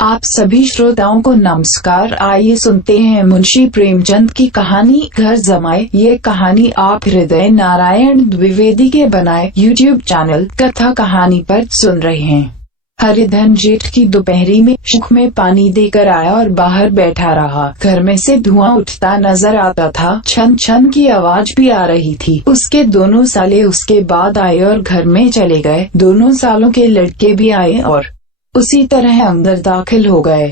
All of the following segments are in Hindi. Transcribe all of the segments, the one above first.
आप सभी श्रोताओं को नमस्कार। आइए सुनते हैं मुंशी प्रेमचंद की कहानी घर जमाए। ये कहानी आप हृदय नारायण द्विवेदी के बनाए YouTube चैनल कथा कहानी पर सुन रहे हैं। हरिधन जेठ की दोपहरी में शुक में पानी देकर आया और बाहर बैठा रहा। घर में से धुआं उठता नजर आता था, छन छन की आवाज भी आ रही थी। उसके दोनों साले उसके बाद आए और घर में चले गए। दोनों सालों के लड़के भी आए और उसी तरह अंदर दाखिल हो गए,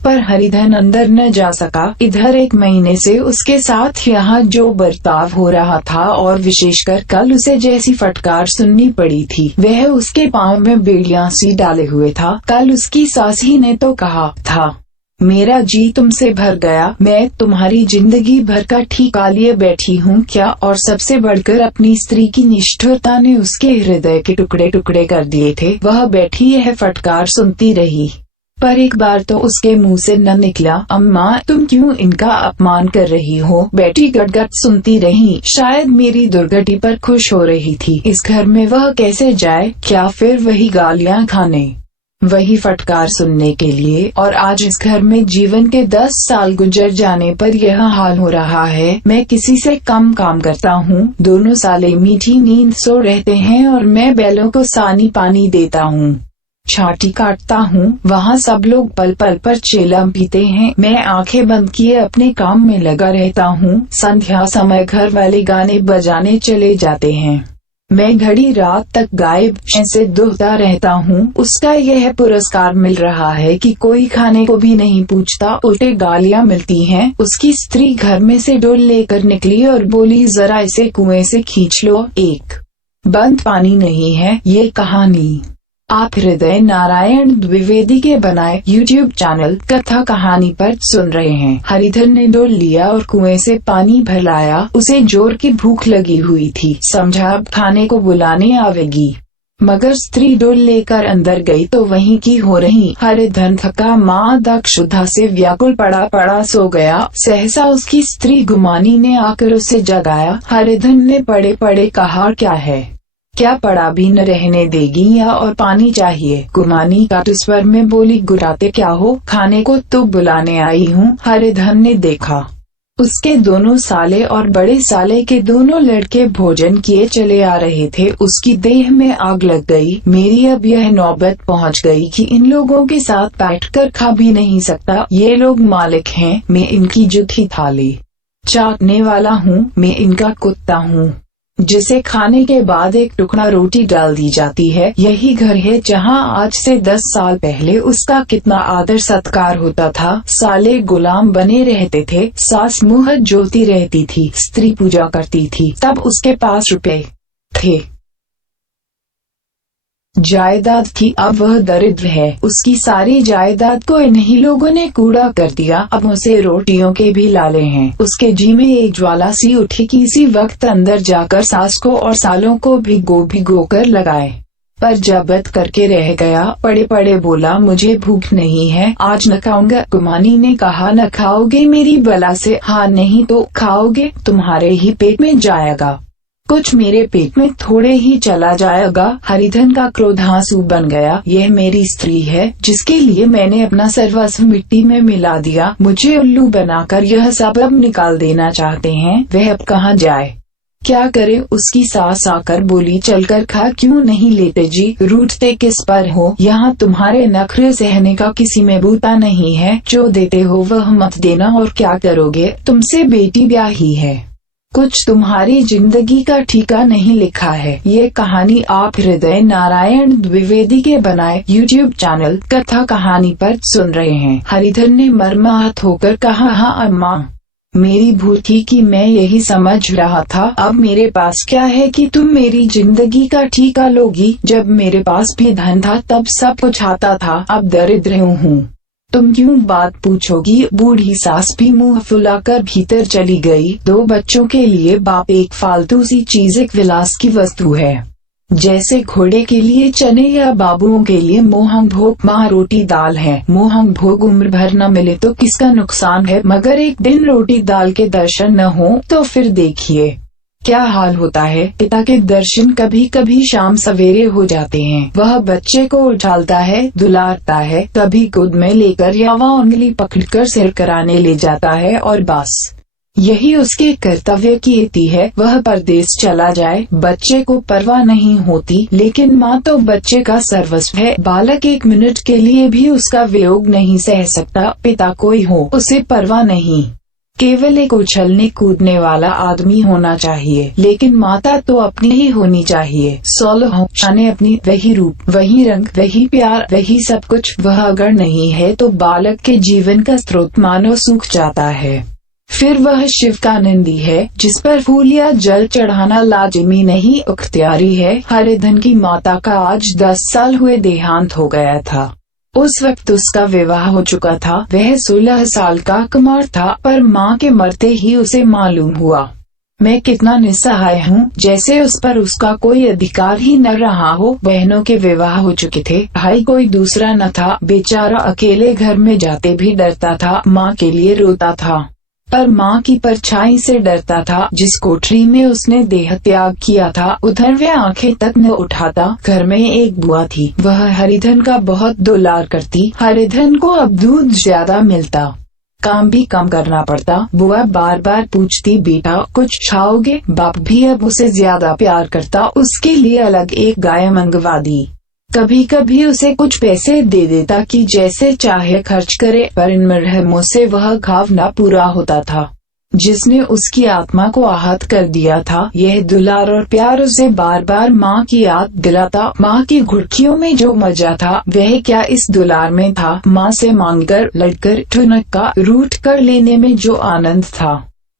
पर हरिधन अंदर न जा सका। इधर 1 महीने से उसके साथ यहाँ जो बर्ताव हो रहा था और विशेषकर कल उसे जैसी फटकार सुननी पड़ी थी, वह उसके पाँव में बेड़ियां सी डाले हुए था। कल उसकी सासी ने तो कहा था, मेरा जी तुमसे भर गया, मैं तुम्हारी जिंदगी भर का ठिका लिए बैठी हूँ क्या। और सबसे बढ़कर अपनी स्त्री की निष्ठुरता ने उसके हृदय के टुकड़े टुकड़े कर दिए थे। वह बैठी यह फटकार सुनती रही, पर एक बार तो उसके मुंह से न निकला, अम्मा तुम क्यों इनका अपमान कर रही हो। बेटी गटगट सुनती रही, शायद मेरी दुर्गति पर खुश हो रही थी। इस घर में वह कैसे जाए, क्या फिर वही गालियां खाने, वही फटकार सुनने के लिए। और आज इस घर में जीवन के 10 साल गुजर जाने पर यह हाल हो रहा है। मैं किसी से कम काम करता हूँ, दोनों साले मीठी नींद सो रहते हैं और मैं बैलों को सानी पानी देता हूँ, छाटी काटता हूँ। वहाँ सब लोग पल पल पर चेलम पीते हैं, मैं आंखें बंद किए अपने काम में लगा रहता हूँ। संध्या समय घर वाले गाने बजाने चले जाते हैं, मैं घड़ी रात तक गायब से दुखता रहता हूँ। उसका यह पुरस्कार मिल रहा है कि कोई खाने को भी नहीं पूछता, उल्टे गालियाँ मिलती हैं। उसकी स्त्री घर में से डोल लेकर निकली और बोली, जरा इसे कुएं से खींच लो, एक बंद पानी नहीं है। ये कहानी आप हृदय नारायण द्विवेदी के बनाए YouTube चैनल कथा कहानी पर सुन रहे हैं। हरिधन ने डोल लिया और कुएं से पानी भर लाया। उसे जोर की भूख लगी हुई थी, समझा अब खाने को बुलाने आवेगी, मगर स्त्री डोल लेकर अंदर गई तो वहीं की हो रही। हरिधन थका मादा क्षुधा से व्याकुल पड़ा पड़ा सो गया। सहसा उसकी स्त्री गुमानी ने आकर उसे जगाया। हरिधन ने पड़े पड़े कहा, क्या है, क्या पड़ा भी न रहने देगी या और पानी चाहिए। गुमानी काटु स्वर में बोली, गुराते क्या हो, खाने को तो बुलाने आई हूँ। हरिधन ने देखा, उसके दोनों साले और बड़े साले के दोनों लड़के भोजन किए चले आ रहे थे। उसकी देह में आग लग गई। मेरी अब यह नौबत पहुँच गई कि इन लोगों के साथ बैठकर खा भी नहीं सकता। ये लोग मालिक हैं, मैं इनकी जूठी थाली चाटने वाला हूँ, मैं इनका कुत्ता हूँ जिसे खाने के बाद एक टुकड़ा रोटी डाल दी जाती है। यही घर है जहाँ आज से 10 साल पहले उसका कितना आदर सत्कार होता था। साले गुलाम बने रहते थे, सास मुँह जोती रहती थी, स्त्री पूजा करती थी। तब उसके पास रुपए थे, जायदाद थी, अब वह दरिद्र है। उसकी सारी जायदाद को इन्हीं लोगों ने कूड़ा कर दिया। अब उसे रोटियों के भी लाले हैं। उसके जी में एक ज्वाला सी उठी कि इसी वक्त अंदर जाकर सास को और सालों को भिगो कर लगाए, पर जब्त करके रह गया। पड़े पड़े बोला, मुझे भूख नहीं है, आज न खाऊंगा। गुमानी ने कहा, न खाओगे मेरी बला से, हाँ नहीं तो खाओगे, तुम्हारे ही पेट में जाएगा, कुछ मेरे पेट में थोड़े ही चला जाएगा। हरिधन का क्रोध आंसू बन गया। यह मेरी स्त्री है जिसके लिए मैंने अपना सर्वस्व मिट्टी में मिला दिया। मुझे उल्लू बनाकर यह सब अब निकाल देना चाहते हैं। वह अब कहाँ जाए, क्या करे। उसकी सास आकर बोली, चलकर खा, क्यों नहीं लेते जी, रूठते किस पर हो। यहाँ तुम्हारे नखरे सहने का किसी में बूता नहीं है, जो देते हो वह मत देना। और क्या करोगे, तुमसे बेटी ब्याही है, कुछ तुम्हारी जिंदगी का ठीका नहीं लिखा है। ये कहानी आप हृदय नारायण द्विवेदी के बनाए YouTube चैनल कथा कहानी पर सुन रहे हैं। हरिधन ने मर्माहत होकर कहा, हाँ अम्मा, मेरी भूल थी कि मैं यही समझ रहा था। अब मेरे पास क्या है कि तुम मेरी जिंदगी का ठीका लोगी। जब मेरे पास भी धन था तब सब कुछ आता था, अब दरिद्र हूँ, तुम क्यों बात पूछोगी। बूढ़ी सास भी मुंह फुलाकर भीतर चली गई। 2 बच्चों के लिए बाप एक फालतू सी चीज, एक विलास की वस्तु है, जैसे घोड़े के लिए चने या बाबुओं के लिए मोहंग भोग माँ रोटी दाल है। मोहंग भोग उम्र भर न मिले तो किसका नुकसान है, मगर एक दिन रोटी दाल के दर्शन न हो तो फिर देखिए क्या हाल होता है। पिता के दर्शन कभी कभी शाम सवेरे हो जाते हैं। वह बच्चे को उठालता है, दुलारता है, कभी गोद में लेकर या वह उंगली पकड़कर सिर कराने ले जाता है और बस यही उसके कर्तव्य की इति है। वह परदेश चला जाए, बच्चे को परवाह नहीं होती, लेकिन माँ तो बच्चे का सर्वस्व है। बालक एक मिनट के लिए भी उसका वियोग नहीं सह सकता। पिता कोई हो, उसे परवाह नहीं, केवल एक उछलने कूदने वाला आदमी होना चाहिए। लेकिन माता तो अपनी ही होनी चाहिए। 16 शाने अपनी, वही रूप, वही रंग, वही प्यार, वही सब कुछ। वह अगर नहीं है तो बालक के जीवन का स्रोत मानो सूख जाता है। फिर वह शिव का नंदी है, जिस पर फूल या जल चढ़ाना लाजिमी नहीं, उख्तियारी है। हरिधन की माता का आज 10 साल हुए देहांत हो गया था। उस वक्त उसका विवाह हो चुका था। वह 16 साल का कुमार था, पर माँ के मरते ही उसे मालूम हुआ, मैं कितना निस्सहाय हूँ, जैसे उस पर उसका कोई अधिकार ही न रहा हो। बहनों के विवाह हो चुके थे, भाई कोई दूसरा न था। बेचारा अकेले घर में जाते भी डरता था, माँ के लिए रोता था, पर माँ की परछाई से डरता था। जिस कोठरी में उसने देह त्याग किया था, उधर वह आंखें तक न उठाता। घर में एक बुआ थी, वह हरिधन का बहुत दुलार करती। हरिधन को अब दूध ज्यादा मिलता, काम भी कम करना पड़ता। बुआ बार बार पूछती, बेटा कुछ खाओगे? बाप भी अब उसे ज्यादा प्यार करता, उसके लिए अलग एक गाय मंगवा दी। कभी कभी उसे कुछ पैसे दे देता कि जैसे चाहे खर्च करे, पर इन मरहमों से वह घाव न पूरा होता था जिसने उसकी आत्मा को आहत कर दिया था। यह दुलार और प्यार उसे बार बार माँ की याद दिलाता। माँ की घुड़कियों में जो मजा था, वह क्या इस दुलार में था? माँ से मांगकर, लड़कर, ठुनक का रूठ कर लेने में जो आनंद था,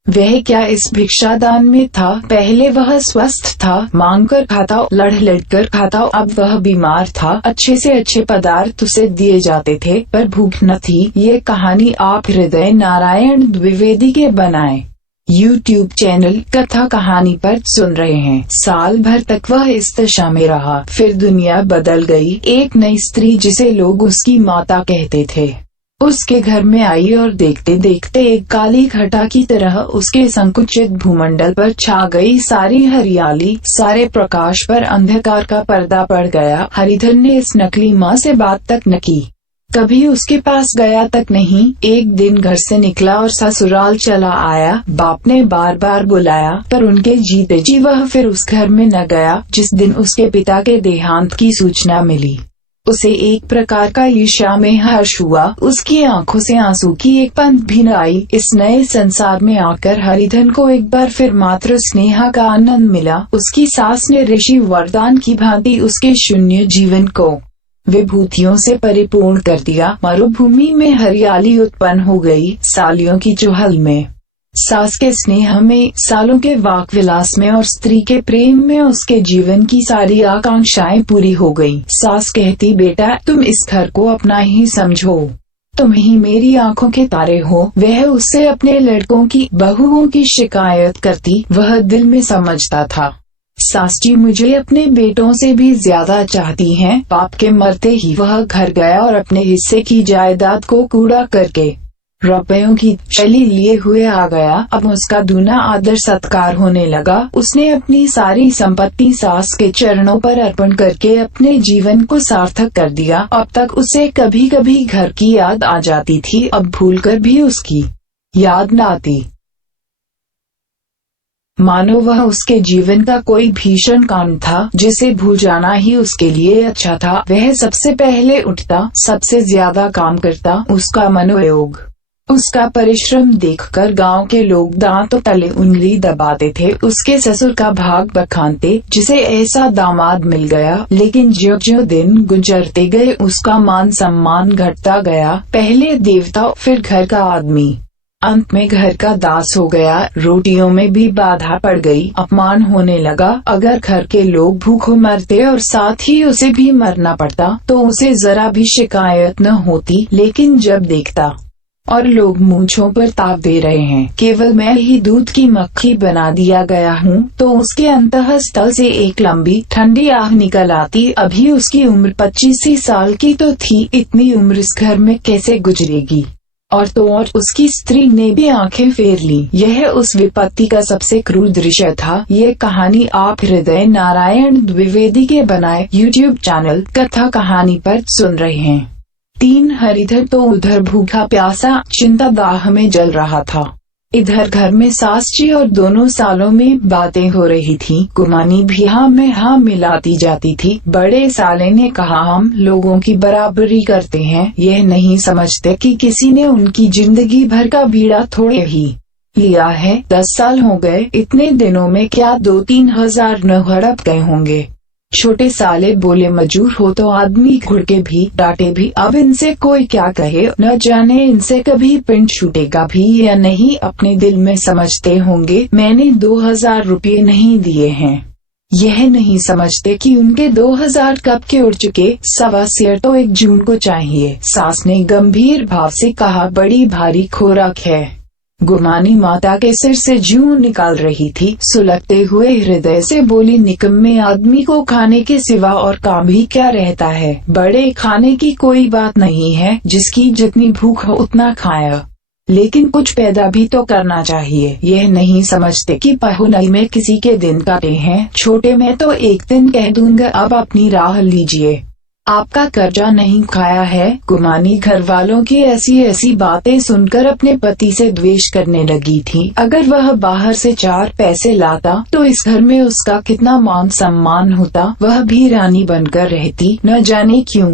वह क्या इस भिक्षादान में था? पहले वह स्वस्थ था, मांग कर खाता, लड़ कर खाता। अब वह बीमार था, अच्छे से अच्छे पदार्थ उसे दिए जाते थे, पर भूख न थी। ये कहानी आप हृदय नारायण द्विवेदी के बनाए YouTube चैनल कथा कहानी पर सुन रहे हैं। साल भर तक वह इस दशा में रहा, फिर दुनिया बदल गई। एक नई स्त्री, जिसे लोग उसकी माता कहते थे, उसके घर में आई और देखते देखते एक काली घटा की तरह उसके संकुचित भूमंडल पर छा गई। सारी हरियाली, सारे प्रकाश पर अंधकार का पर्दा पड़ गया। हरिधन ने इस नकली माँ से बात तक न की, कभी उसके पास गया तक नहीं। एक दिन घर से निकला और ससुराल चला आया। बाप ने बार बार बुलाया, पर उनके जीते जी वह फिर उस घर में न गया। जिस दिन उसके पिता के देहांत की सूचना मिली, उसे एक प्रकार का ईर्ष्या में हर्ष हुआ। उसकी आंखों से आंसू की एक पंत भी न आई। इस नए संसार में आकर हरिधन को एक बार फिर मात्र स्नेह का आनंद मिला। उसकी सास ने ऋषि वरदान की भांति उसके शून्य जीवन को विभूतियों से परिपूर्ण कर दिया। मरुभूमि में हरियाली उत्पन्न हो गई। सालियों की चुहल में, सास के स्नेह में, सालों के वाक विलास में और स्त्री के प्रेम में उसके जीवन की सारी आकांक्षाएं पूरी हो गईं। सास कहती, बेटा तुम इस घर को अपना ही समझो, तुम ही मेरी आंखों के तारे हो। वह उससे अपने लड़कों की, बहुओं की शिकायत करती। वह दिल में समझता था, सास जी मुझे अपने बेटों से भी ज्यादा चाहती हैं। बाप के मरते ही वह घर गया और अपने हिस्से की जायदाद को कूड़ा करके रुपयों की शैली लिए हुए आ गया। अब उसका दूना आदर सत्कार होने लगा। उसने अपनी सारी संपत्ति सास के चरणों पर अर्पण करके अपने जीवन को सार्थक कर दिया। अब तक उसे कभी कभी घर की याद आ जाती थी, अब भूलकर भी उसकी याद न आती, मानो वह उसके जीवन का कोई भीषण काम था जिसे भूल जाना ही उसके लिए अच्छा था। वह सबसे पहले उठता, सबसे ज्यादा काम करता। उसका मनोयोग, उसका परिश्रम देखकर गांव के लोग दांतों तले उंगली दबाते थे। उसके ससुर का भाग बखानते, जिसे ऐसा दामाद मिल गया। लेकिन ज्यों ज्यों दिन गुजरते गए उसका मान सम्मान घटता गया। पहले देवता, फिर घर का आदमी, अंत में घर का दास हो गया। रोटियों में भी बाधा पड़ गई, अपमान होने लगा। अगर घर के लोग भूखों मरते और साथ ही उसे भी मरना पड़ता तो उसे जरा भी शिकायत न होती। लेकिन जब देखता और लोग मूंछों पर ताव दे रहे हैं, केवल मैं ही दूध की मक्खी बना दिया गया हूँ, तो उसके अंतःस्थल से एक लंबी ठंडी आह निकल आती। अभी उसकी उम्र 25 साल की तो थी, इतनी उम्र इस घर में कैसे गुजरेगी? और तो और उसकी स्त्री ने भी आंखें फेर ली। यह उस विपत्ति का सबसे क्रूर दृश्य था। ये कहानी आप हृदय नारायण द्विवेदी के बनाए YouTube चैनल कथा कहानी पर सुन रहे हैं। 3 हरिधर तो उधर भूखा प्यासा चिंता दाह में जल रहा था। इधर घर में सास जी और दोनों सालों में बातें हो रही थी। गुमानी भी हाँ में हाँ मिलाती जाती थी। बड़े साले ने कहा, हम लोगों की बराबरी करते हैं, यह नहीं समझते कि किसी ने उनकी जिंदगी भर का बीड़ा थोड़े ही लिया है। 10 साल हो गए, इतने दिनों में क्या 2-3 हजार न हड़प गए होंगे। छोटे साले बोले, मजूर हो तो आदमी घुड़के भी डांटे भी, अब इनसे कोई क्या कहे, न जाने इनसे कभी पिंड छूटेगा भी या नहीं। अपने दिल में समझते होंगे मैंने 2000 रुपये नहीं दिए हैं। यह नहीं समझते कि उनके 2000 कब के उड़ चुके। 1.25 सेर तो 1 जून को चाहिए। सास ने गंभीर भाव से कहा, बड़ी भारी खोराक है। गुमानी माता के सिर से जूं निकाल रही थी। सुलगते हुए हृदय से बोली, निकम्मे आदमी को खाने के सिवा और काम ही क्या रहता है। बड़े खाने की कोई बात नहीं है, जिसकी जितनी भूख हो उतना खाया, लेकिन कुछ पैदा भी तो करना चाहिए। यह नहीं समझते कि पहुनई में किसी के दिन काटे हैं। छोटे में तो एक दिन कह दूंगा, अब अपनी राह लीजिए, आपका कर्जा नहीं खाया है। गुमानी घर वालों की ऐसी ऐसी बातें सुनकर अपने पति से द्वेष करने लगी थी। अगर वह बाहर से 4 पैसे लाता तो इस घर में उसका कितना मान सम्मान होता। वह भी रानी बनकर रहती। न जाने क्यों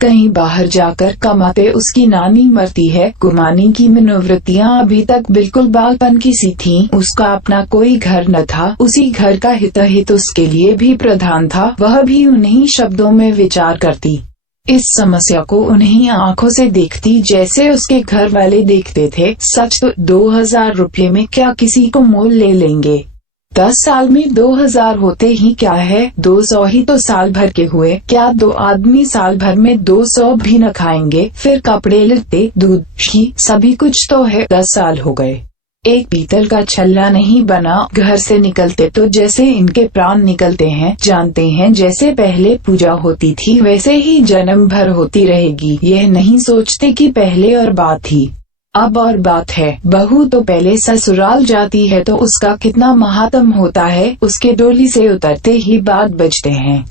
कहीं बाहर जाकर कमाते उसकी नानी मरती है। गुमानी की मनोवृत्तियाँ अभी तक बिल्कुल बालपन की सी थीं। उसका अपना कोई घर न था। उसी घर का हित उसके लिए भी प्रधान था। वह भी उन्हीं शब्दों में विचार करती। इस समस्या को उन्हीं आंखों से देखती जैसे उसके घर वाले देखते थे। सच तो 2000 रुपये में क्या किसी को मोल ले लेंगे। 10 साल में 2000 होते ही क्या है, 200 ही तो साल भर के हुए। क्या 2 आदमी साल भर में 200 भी न खाएंगे। फिर कपड़े लत्ते दूध घी सभी कुछ तो है। 10 साल हो गए, एक पीतल का छल्ला नहीं बना। घर से निकलते तो जैसे इनके प्राण निकलते हैं। जानते हैं जैसे पहले पूजा होती थी वैसे ही जन्म भर होती रहेगी। यह नहीं सोचते कि पहले और बात थी, अब और बात है। बहू तो पहले ससुराल जाती है तो उसका कितना महात्म होता है। उसके डोली से उतरते ही बात बजते हैं।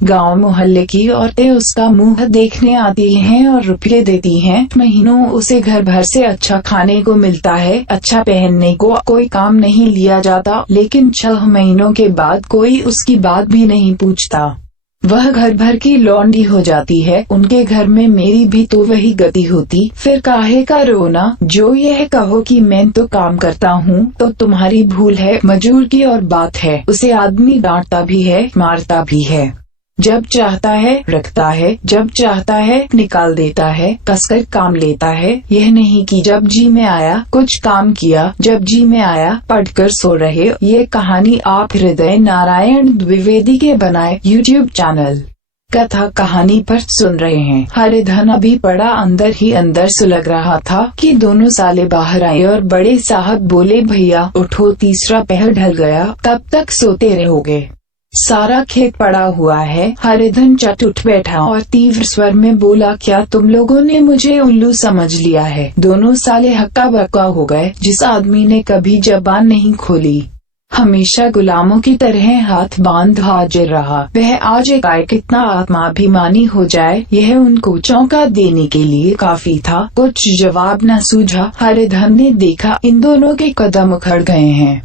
गांव मोहल्ले की औरतें उसका मुंह देखने आती हैं और रुपये देती हैं। महीनों उसे घर भर से अच्छा खाने को मिलता है, अच्छा पहनने को। कोई काम नहीं लिया जाता, लेकिन 6 महीनों के बाद कोई उसकी बात भी नहीं पूछता। वह घर भर की लौंडी हो जाती है। उनके घर में मेरी भी तो वही गति होती। फिर काहे का रोना। जो यह कहो कि मैं तो काम करता हूँ तो तुम्हारी भूल है। मजूर की और बात है, उसे आदमी डांटता भी है, मारता भी है। जब चाहता है रखता है, जब चाहता है निकाल देता है, कसकर काम लेता है। यह नहीं कि जब जी में आया कुछ काम किया, जब जी में आया पढ़कर सो रहे। ये कहानी आप हृदय नारायण द्विवेदी के बनाए YouTube चैनल कथा कहानी पर सुन रहे हैं। हरिधन अभी पड़ा अंदर ही अंदर सुलग रहा था कि दोनों साले बाहर आए और बड़े साहब बोले, भैया उठो, तीसरा पहर ढल गया, कब तक सोते रहोगे। सारा खेत पड़ा हुआ है। हरिधन चट उठ बैठा और तीव्र स्वर में बोला, क्या तुम लोगों ने मुझे उल्लू समझ लिया है। दोनों साले हक्का बक्का हो गए। जिस आदमी ने कभी जबान नहीं खोली, हमेशा गुलामों की तरह हाथ बांध हाजिर रहा, वह आज एकाएक कितना आत्माभिमानी हो जाए, यह उनको चौंका देने के लिए काफी था। कुछ जवाब न सूझा। हरिधन ने देखा इन दोनों के कदम उखड़ गए हैं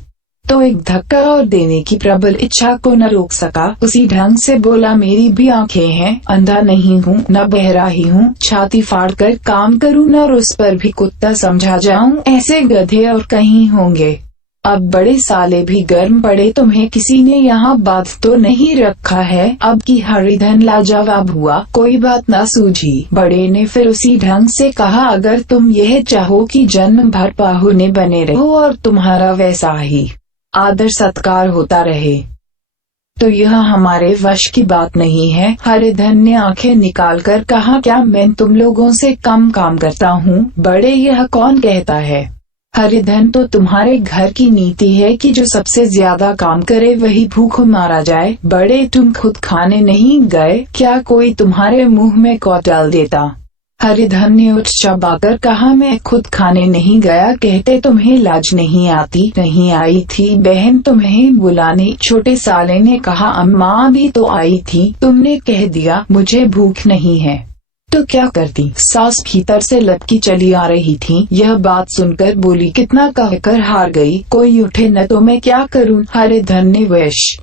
तो एक धक्का और देने की प्रबल इच्छा को न रोक सका। उसी ढंग से बोला, मेरी भी आंखें हैं, अंधा नहीं हूँ न बहरा ही हूँ। छाती फाड़ कर काम करूँ न उस पर भी कुत्ता समझा जाऊँ। ऐसे गधे और कहीं होंगे। अब बड़े साले भी गर्म पड़े, तुम्हें किसी ने यहाँ बात तो नहीं रखा है। अब की हरिधन लाजवाब हुआ, कोई बात न सूझी। बड़े ने फिर उसी ढंग से कहा, अगर तुम यह चाहो कि जन्म भर पाहुने बने रहो और तुम्हारा वैसा ही आदर सत्कार होता रहे तो यह हमारे वश की बात नहीं है। हरिधन ने आंखें निकालकर कहा, क्या मैं तुम लोगों से कम काम करता हूँ। बड़े, यह कौन कहता है। हरिधन, तो तुम्हारे घर की नीति है कि जो सबसे ज्यादा काम करे वही भूख मारा जाए। बड़े, तुम खुद खाने नहीं गए क्या, कोई तुम्हारे मुंह में कौ डाल देता। हरिधन ने उठ चबाकर कहा, मैं खुद खाने नहीं गया, कहते तुम्हें लाज नहीं आती। नहीं आई थी बहन तुम्हें बुलाने। छोटे साले ने कहा, अम्मा भी तो आई थी, तुमने कह दिया मुझे भूख नहीं है तो क्या करती। सास भीतर से लपकी चली आ रही थी। यह बात सुनकर बोली, कितना कहकर हार गई, कोई उठे न तो मैं क्या करूं। हरिधन ने वैश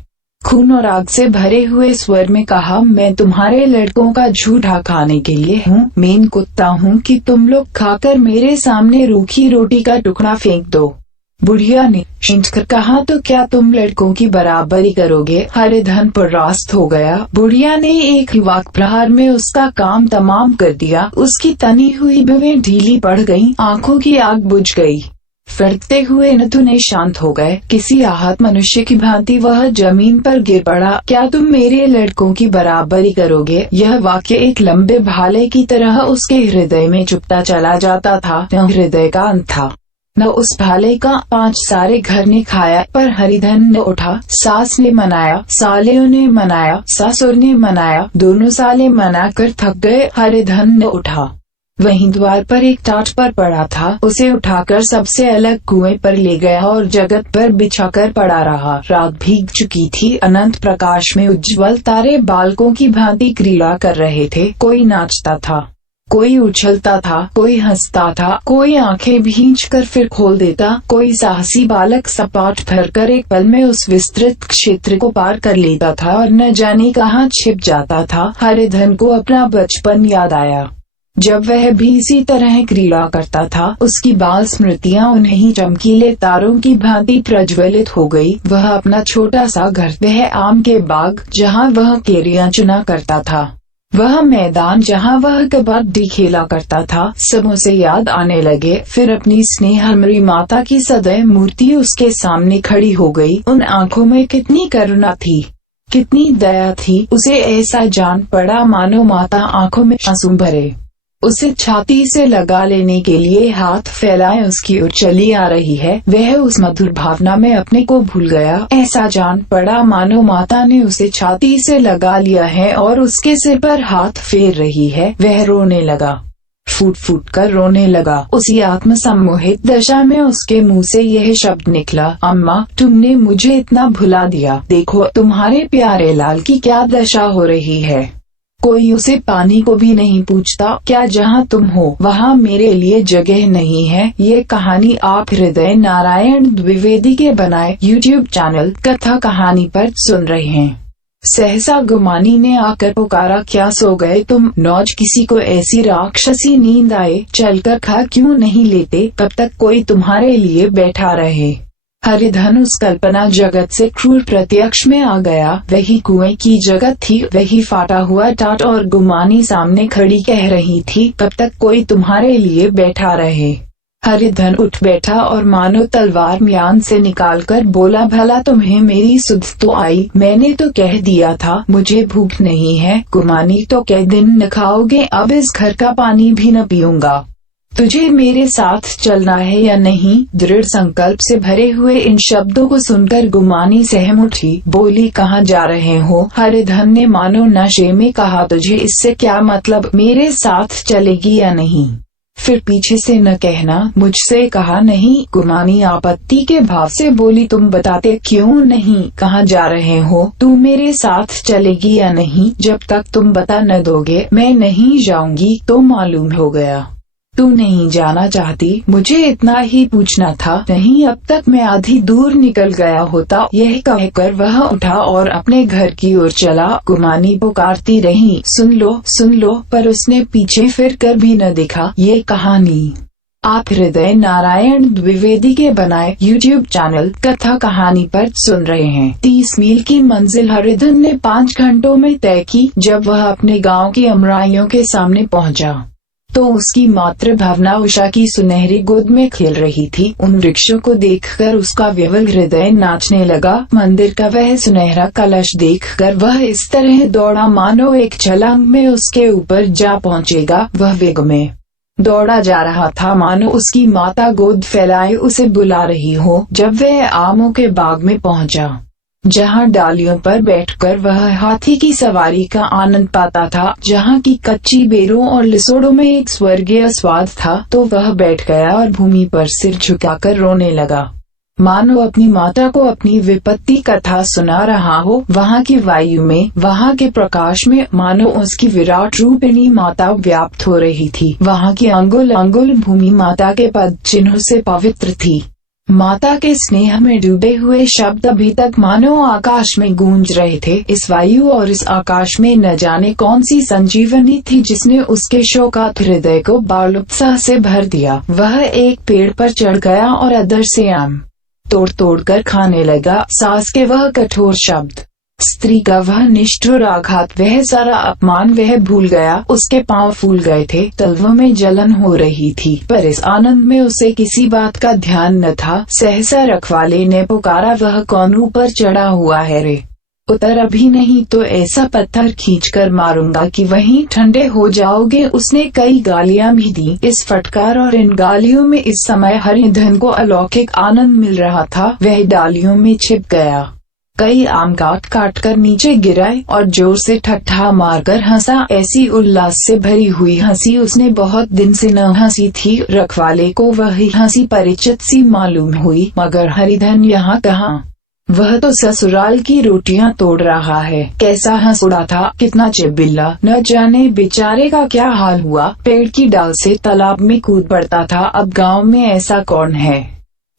खून और आग से भरे हुए स्वर में कहा, मैं तुम्हारे लड़कों का झूठा खाने के लिए हूँ। मेन कुत्ता हूँ कि तुम लोग खाकर मेरे सामने रूखी रोटी का टुकड़ा फेंक दो। बुढ़िया ने खींच कर कहा, तो क्या तुम लड़कों की बराबरी करोगे। हरिधन परास्त हो गया। बुढ़िया ने एक वाक प्रहार में उसका काम तमाम कर दिया। उसकी तनी हुई भवें ढीली पड़ गईं, आंखों की आग बुझ गई। फड़कते हुए नथुने शांत हो गए। किसी आहत मनुष्य की भांति वह जमीन पर गिर पड़ा। क्या तुम मेरे लड़कों की बराबरी करोगे। यह वाक्य एक लंबे भाले की तरह उसके हृदय में चुभता चला जाता था। न हृदय का अंत था न उस भाले का। 5 सारे घर ने खाया पर हरिधन ने उठा। सास ने मनाया, सालेयों ने मनाया, सासुर ने मनाया, दोनों साले मना कर थक गए। हरिधन ने उठा। वहीं द्वार पर एक टाट पर पड़ा था, उसे उठाकर सबसे अलग कुएं पर ले गया और जगत पर बिछाकर पड़ा रहा। रात भीग चुकी थी। अनंत प्रकाश में उज्ज्वल तारे बालकों की भांति क्रीड़ा कर रहे थे। कोई नाचता था, कोई उछलता था, कोई हंसता था, कोई आंखें भींच कर फिर खोल देता। कोई साहसी बालक सपाट भरकर एक पल में उस विस्तृत क्षेत्र को पार कर लेता था और न जाने कहां छिप जाता था। हरिधन को अपना बचपन याद आया, जब वह भी इसी तरह क्रीड़ा करता था। उसकी बाल स्मृतियां उन्हीं चमकीले तारों की भांति प्रज्वलित हो गई। वह अपना छोटा सा घर, वह आम के बाग जहाँ वह केरियां चुना करता था, वह मैदान जहाँ वह कबड्डी खेला करता था, सब उसे याद आने लगे। फिर अपनी स्नेहमयी माता की सदैव मूर्ति उसके सामने खड़ी हो गई। उन आंखों में कितनी करुणा थी, कितनी दया थी। उसे ऐसा जान पड़ा मानो माता आंखों में आंसू भरे उसे छाती से लगा लेने के लिए हाथ फैलाए उसकी ओर चली आ रही है। वह उस मधुर भावना में अपने को भूल गया। ऐसा जान पड़ा मानो माता ने उसे छाती से लगा लिया है और उसके सिर पर हाथ फेर रही है। वह रोने लगा, फूट फूट कर रोने लगा। उसी आत्म सम्मोहित दशा में उसके मुंह से यह शब्द निकला, अम्मा तुमने मुझे इतना भुला दिया। देखो तुम्हारे प्यारे लाल की क्या दशा हो रही है। कोई उसे पानी को भी नहीं पूछता। क्या जहाँ तुम हो वहाँ मेरे लिए जगह नहीं है। ये कहानी आप हृदय नारायण द्विवेदी के बनाए YouTube चैनल कथा कहानी पर सुन रहे हैं। सहसा गुमानी ने आकर पुकारा, क्या सो गए तुम। नौज किसी को ऐसी राक्षसी नींद आए, चलकर खा क्यों नहीं लेते, कब तक कोई तुम्हारे लिए बैठा रहे। हरिधन उस कल्पना जगत से क्रूर प्रत्यक्ष में आ गया। वही कुएं की जगत थी, वही फाटा हुआ टाट और गुमानी सामने खड़ी कह रही थी, कब तक कोई तुम्हारे लिए बैठा रहे। हरिधन उठ बैठा और मानो तलवार म्यान से निकालकर बोला, भला तुम्हें मेरी सुध तो आई। मैंने तो कह दिया था मुझे भूख नहीं है। गुमानी तो कई दिन न खाओगे, अब इस घर का पानी भी न पीऊंगा। तुझे मेरे साथ चलना है या नहीं। दृढ़ संकल्प से भरे हुए इन शब्दों को सुनकर गुमानी सहम उठी, बोली, कहाँ जा रहे हो। हरिधन ने मानो नशे में कहा, तुझे इससे क्या मतलब, मेरे साथ चलेगी या नहीं। फिर पीछे से न कहना, मुझसे कहा नहीं। गुमानी आपत्ति के भाव से बोली, तुम बताते क्यों नहीं, कहाँ जा रहे हो। तू मेरे साथ चलेगी या नहीं। जब तक तुम बता न दोगे मैं नहीं जाऊंगी। तो मालूम हो गया तू नहीं जाना चाहती। मुझे इतना ही पूछना था, नहीं अब तक मैं आधी दूर निकल गया होता। यह कहकर वह उठा और अपने घर की ओर चला। गुमानी पुकारती रही, सुन लो, पर उसने पीछे फिर कर भी न देखा। ये कहानी आप हृदय नारायण द्विवेदी के बनाए YouTube चैनल कथा कहानी पर सुन रहे हैं। 30 मील की मंजिल हरिधन ने 5 घंटों में तय की। जब वह अपने गांव की अमराइयों के सामने पहुंचा तो उसकी मातृ भावना उषा की सुनहरी गोद में खेल रही थी। उन वृक्षों को देखकर उसका विवल हृदय नाचने लगा। मंदिर का वह सुनहरा कलश देखकर वह इस तरह दौड़ा मानो एक छलांग में उसके ऊपर जा पहुंचेगा। वह वेग में दौड़ा जा रहा था मानो उसकी माता गोद फैलाए उसे बुला रही हो। जब वह आमों के बाग में पहुंचा जहाँ डालियों पर बैठकर वह हाथी की सवारी का आनंद पाता था, जहाँ की कच्ची बेरों और लिसोड़ों में एक स्वर्गीय स्वाद था, तो वह बैठ गया और भूमि पर सिर झुकाकर रोने लगा, मानो अपनी माता को अपनी विपत्ति कथा सुना रहा हो। वहाँ की वायु में, वहाँ के प्रकाश में मानो उसकी विराट रूपिणी माता व्याप्त हो रही थी। वहाँ की अंगुल अंगुल भूमि माता के पद चिन्हों से पवित्र थी। माता के स्नेह में डूबे हुए शब्द अभी तक मानो आकाश में गूंज रहे थे। इस वायु और इस आकाश में न जाने कौन सी संजीवनी थी जिसने उसके शोकात हृदय को बाल उत्साह से भर दिया। वह एक पेड़ पर चढ़ गया और अदर से आम तोड़ तोड़ कर खाने लगा। सास के वह कठोर शब्द, स्त्री का वह निष्ठुर आघात, वह सारा अपमान वह भूल गया। उसके पांव फूल गए थे, तलवों में जलन हो रही थी, पर इस आनंद में उसे किसी बात का ध्यान न था। सहसा रखवाले ने पुकारा, वह कौन ऊपर चढ़ा हुआ है रे? उतर अभी, नहीं तो ऐसा पत्थर खींचकर मारूंगा कि वहीं ठंडे हो जाओगे। उसने कई गालियां भी दी। इस फटकार और इन गालियों में इस समय हरिधन को अलौकिक आनंद मिल रहा था। वह डालियों में छिप गया, कई आम काट काट कर नीचे गिराए और जोर से ठट्ठा मारकर हंसा। ऐसी उल्लास से भरी हुई हंसी उसने बहुत दिन से न हंसी थी। रखवाले को वही हंसी परिचित सी मालूम हुई, मगर हरिधन यहाँ कहाँ, वह तो ससुराल की रोटियां तोड़ रहा है। कैसा हंस उड़ा था, कितना चिबिल्ला, न जाने बेचारे का क्या हाल हुआ। पेड़ की डाल से तालाब में कूद पड़ता था। अब गांव में ऐसा कौन है?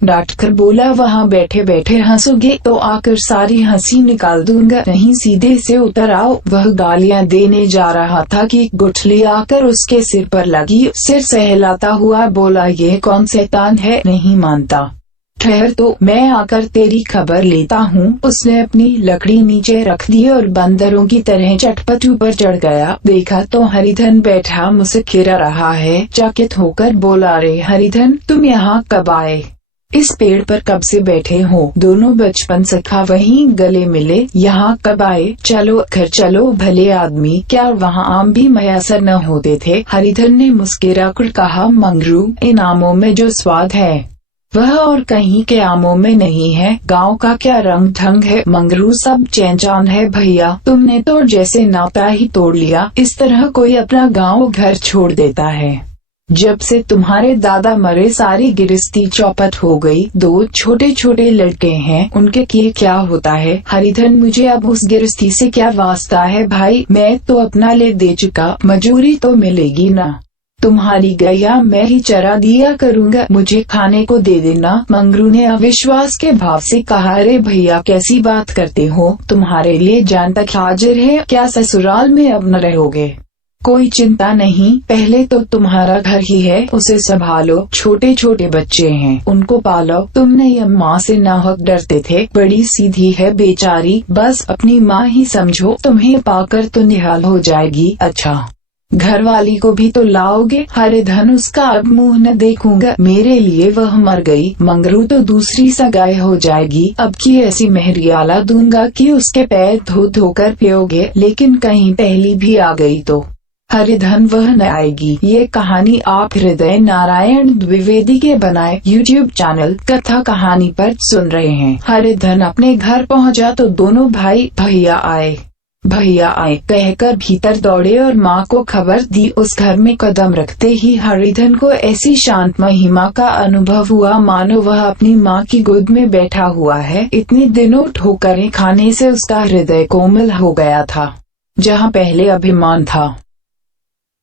डांट कर बोला, वहाँ बैठे बैठे हंसोगे तो आकर सारी हंसी निकाल दूंगा, नहीं सीधे से उतर आओ। वह गालियां देने जा रहा था कि गुठली आकर उसके सिर पर लगी। सिर सहलाता हुआ बोला, ये कौन शैतान है, नहीं मानता? ठहर तो मैं आकर तेरी खबर लेता हूँ। उसने अपनी लकड़ी नीचे रख दी और बंदरों की तरह चटपट ऊपर चढ़ गया। देखा तो हरिधन बैठा मुस्कुरा रहा है। चकित होकर बोला, रे हरिधन, तुम यहाँ कब आए? इस पेड़ पर कब से बैठे हो? दोनों बचपन सखा वहीं गले मिले, यहाँ कब आए? चलो घर चलो भले आदमी, क्या वहाँ आम भी मयसर न होते थे? हरिधन ने मुस्कुराकर कहा, मंगरू, इन आमों में जो स्वाद है वह और कहीं के आमों में नहीं है। गांव का क्या रंग ढंग है, मंगरू सब चैन है भैया। तुमने तो जैसे नाता ही तोड़ लिया। इस तरह कोई अपना गांव घर छोड़ देता है? जब से तुम्हारे दादा मरे सारी गिरस्ती चौपट हो गई। 2 छोटे छोटे लड़के हैं, उनके किए क्या होता है? हरिधन, मुझे अब उस गिरस्ती से क्या वास्ता है भाई, मैं तो अपना ले दे चुका, मजूरी तो मिलेगी ना। तुम्हारी गैया मैं ही चरा दिया करूँगा, मुझे खाने को दे देना। मंगरू ने अविश्वास के भाव से कहा, अरे भैया कैसी बात करते हो, तुम्हारे लिए जान तक हाजिर है, क्या ससुराल में अब न रहोगे? कोई चिंता नहीं, पहले तो तुम्हारा घर ही है, उसे संभालो। छोटे छोटे बच्चे हैं, उनको पालो। तुमने अम्मा से नाहक डरते थे, बड़ी सीधी है बेचारी, बस अपनी माँ ही समझो, तुम्हें पाकर तो निहाल हो जाएगी। अच्छा, घर वाली को भी तो लाओगे? हरिधन, उसका अब मुंह न देखूंगा, मेरे लिए वह मर गई। मंगरू तो दूसरी सगाई हो जाएगी, अब की ऐसी मेहरियाला दूंगा कि उसके पैर धो धोकर पियोगे, लेकिन कहीं पहली भी आ गई तो? हरिधन, वह न आएगी। ये कहानी आप हृदय नारायण द्विवेदी के बनाए YouTube चैनल कथा कहानी पर सुन रहे हैं। हरिधन अपने घर पहुंचा तो दोनों भाई भैया आए कहकर भीतर दौड़े और माँ को खबर दी। उस घर में कदम रखते ही हरिधन को ऐसी शांत महिमा का अनुभव हुआ मानो वह अपनी माँ की गोद में बैठा हुआ है। इतने दिनों ठोकरें खाने से उसका हृदय कोमल हो गया था। जहाँ पहले अभिमान था,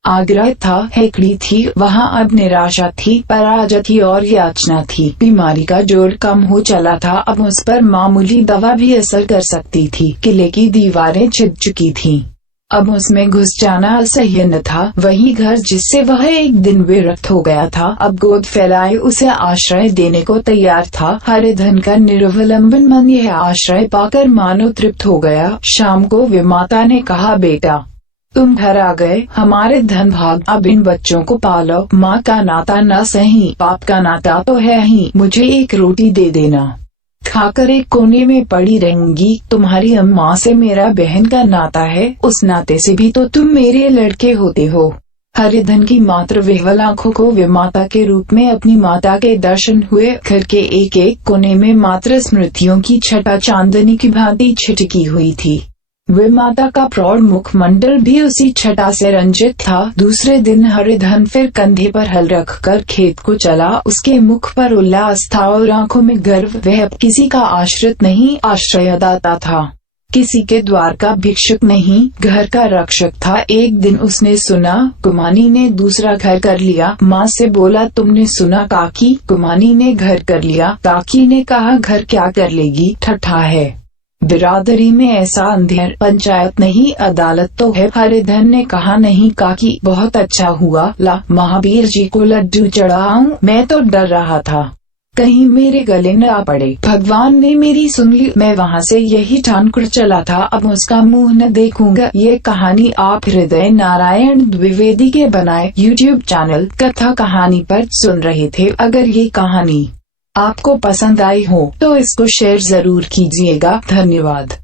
आग्रह था, हेकड़ी थी, वहाँ अब निराशा थी, पराजति और याचना थी। बीमारी का जोर कम हो चला था, अब उस पर मामूली दवा भी असर कर सकती थी। किले की दीवारें छिद चुकी थीं, अब उसमें घुस जाना असह्य न था। वही घर जिससे वह एक दिन विरक्त हो गया था, अब गोद फैलाए उसे आश्रय देने को तैयार था। हरिधन का निरवलंबन मन यह आश्रय पाकर मानो तृप्त हो गया। शाम को विमाता ने कहा, बेटा तुम घर आ गए, हमारे धन भाग, अब इन बच्चों को पालो। माँ का नाता न सही, बाप का नाता तो है ही, मुझे एक रोटी दे देना, खाकर एक कोने में पड़ी रहूंगी। तुम्हारी अम्मा से मेरा बहन का नाता है, उस नाते से भी तो तुम मेरे लड़के होते हो। हरिधन की मात्र विह्वल आंखों को वे माता के रूप में अपनी माता के दर्शन हुए। घर के एक एक कोने में मात्र स्मृतियों की छटा चांदनी की भांति छिटकी हुई थी। वे माता का प्रौढ़ मुखमंडल भी उसी छटा से रंजित था। दूसरे दिन हरिधन फिर कंधे पर हल रखकर खेत को चला। उसके मुख पर उल्लास था और आंखों में गर्व। वह अब किसी का आश्रित नहीं, आश्रयदाता था। किसी के द्वार का भिक्षुक नहीं, घर का रक्षक था। एक दिन उसने सुना कुमानी ने दूसरा घर कर लिया। माँ से बोला, तुमने सुना काकी, कुमानी ने घर कर लिया। काकी ने कहा, घर क्या कर लेगी, ठट्ठा है। बिरादरी में ऐसा अंधेर, पंचायत नहीं अदालत तो है। हरिधन ने कहा, नहीं काकी, बहुत अच्छा हुआ। ला महावीर जी को लड्डू चढ़ाऊं, मैं तो डर रहा था कहीं मेरे गले न आ पड़े। भगवान ने मेरी सुन ली। मैं वहाँ से यही ठानकर चला था, अब उसका मुंह न देखूंगा। ये कहानी आप हृदय नारायण द्विवेदी के बनाए YouTube चैनल कथा कहानी पर सुन रहे थे। अगर ये कहानी आपको पसंद आई हो तो इसको शेयर जरूर कीजिएगा। धन्यवाद।